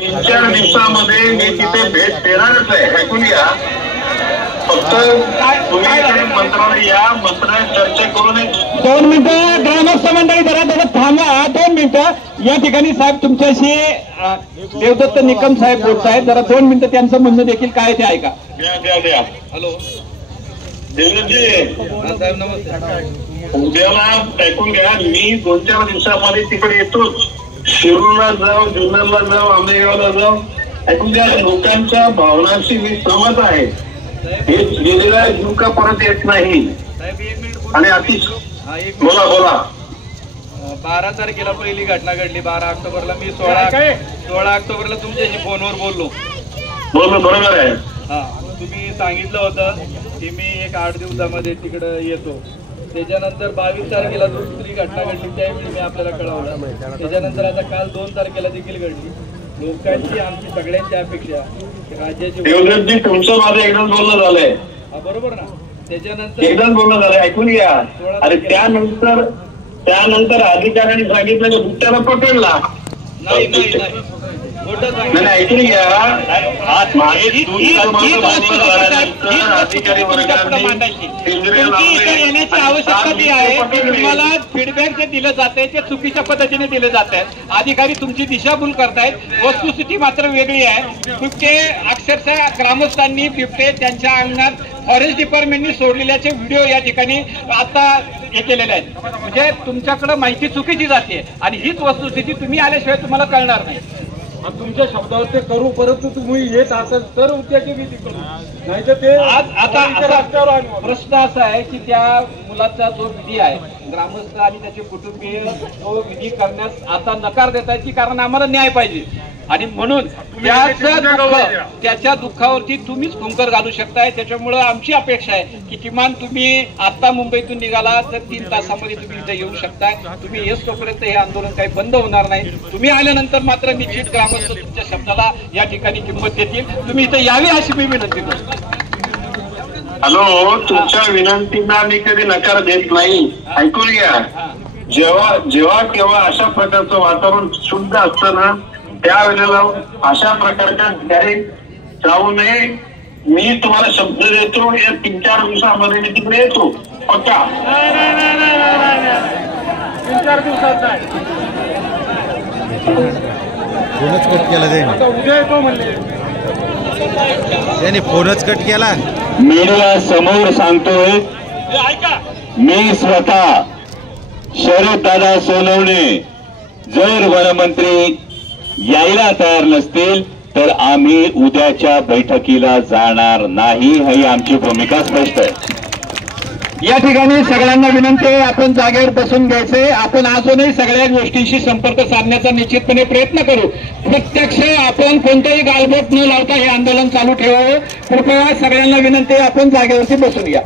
3-4 दिवसामध्ये मी तिथे भेट देणारच आहे. ऐकून घ्या. फक्त तुम्ही मंत्रालय या, मंत्रालयात चर्चा करू नये. 2 मिनिटं ग्रामस्थ मंडळी जरा थांबा. 2 मिनिटं या ठिकाणी साहेब तुमच्याशी देवदत्त निकम साहेब बोलत आहेत. जरा 2 मिनिटं त्यांचं म्हणणं देखील काय ते ऐका. द्या. हॅलो देवदत्तजी साहेब नमस्ते. उद्याला ऐकून घ्या. मी 2-4 दिवसामध्ये तिकडे येतोच. शिरूरला जाऊ, जुन्नरला जाऊ, आंबेगावला जाऊ. ऐकून घ्या. लोकांच्या भावनांशी मी सहमत आहे. हे गेलेला जीव का परत येत नाही. साहेब 1 मिनिट आणि अतिश बोला. 12 तारखेला पहिली घटना घडली. 12 ऑक्टोबरला मी 16 ऑक्टोबरला तुमच्याशी फोनवर बोललो. बरोबर आहे. हा, तुम्ही सांगितलं होतं की मी एक 8 दिवसामध्ये तिकडं येतो. त्याच्यानंतर 22 तारखेला दुसरी घटना घडली, त्यावेळी मी आपल्याला कळवलं. त्याच्यानंतर आता काल 2 तारखेला देखील घडली. लोकांची आमची सगळ्यांची अपेक्षा राज्याची. देवदत्तजी तुमचं माझं एकदाच बोलणं झालंय. बरोबर ना. त्याच्यानंतर एकदाच बोलणं झालंय. ऐकून घ्या. अरे त्यानंतर अधिकाऱ्यांनी सांगितलं की बुट्ट्याला पकडला. नाही ऐकून घ्या. येण्याची आवश्यकता ती आहे. तुम्हाला फीडबॅक जे दिलं जात आहे ते चुकीच्या पद्धतीने दिले जात आहेत. अधिकारी तुमची दिशाभूल करतायत. वस्तुस्थिती मात्र वेगळी आहे. बिबटे अक्षरशः ग्रामस्थांनी बिबटे त्यांच्या अंगणात फॉरेस्ट डिपार्टमेंटनी सोडलेल्याचे व्हिडिओ या ठिकाणी आता हे केलेले आहेत. म्हणजे तुमच्याकडे माहिती चुकीची जाते आणि हीच वस्तुस्थिती तुम्ही आल्याशिवाय तुम्हाला कळणार नाही. तुमच्या शब्दावर ते करू, परंतु तुम्ही येत असाल तर उद्याची भीती करू, नाही तर ते आता प्रश्न असा आहे की त्या मुलाचा जो विधी आहे, ग्रामस्थ आणि त्याचे कुटुंबीय तो विधी करण्यास आता नकार देत आहेत की कारण आम्हाला न्याय पाहिजे. आणि म्हणून त्याच्या दुःखावरती तुम्हीच फुंकर घालू शकताय. त्याच्यामुळं आमची अपेक्षा आहे की किमान तुम्ही आता मुंबईतून निघाला तर 3 तासामध्ये तुम्ही इथे येऊ शकताय. तुम्ही येतोपर्यंत हे आंदोलन काही बंद होणार नाही. तुम्ही आल्यानंतर मात्र निश्चित ग्रामस्थ तुमच्या शब्दाला या ठिकाणी किंमत देतील. तुम्ही इथे यावे अशी मी विनंती करतो. हॅलो, तुमच्या विनंतींना मी कधी नकार देत नाही. ऐकून घ्या. जेव्हा केव्हा अशा प्रकारचं वातावरण शुद्ध असतं ना, त्यावेळेला अशा प्रकारच्या ठिकाणी जाऊ नये. मी तुम्हाला शब्द देतो, या 3-4 दिवसामध्ये मी तिकडे येतो. पक्का. 3-4 दिवसात नाही. फोनच कट केला आता उद्या येतो म्हणले. त्याने फोनच कट केला. मीडिया समोर सांगतोय, मी स्वतः शरददादा सोनवणे जर वनमंत्री यायला तयार नसतील तर आम्ही उद्याच्या बैठकीला जाणार नाही. ही आमची भूमिका स्पष्ट आहे. या ठिकाणी सगळ्यांना विनंती आहे, आपण जागेवर बसून घ्यायचे. आपण अजूनही सगळ्या गोष्टींशी संपर्क साधण्याचा निश्चितपणे प्रयत्न करू. प्रत्यक्ष आपण कोणतेही गालबोट न लावता हे आंदोलन चालू ठेवावं. कृपया सगळ्यांना विनंती आहे, आपण जागेवरती बसून घ्या.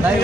नाही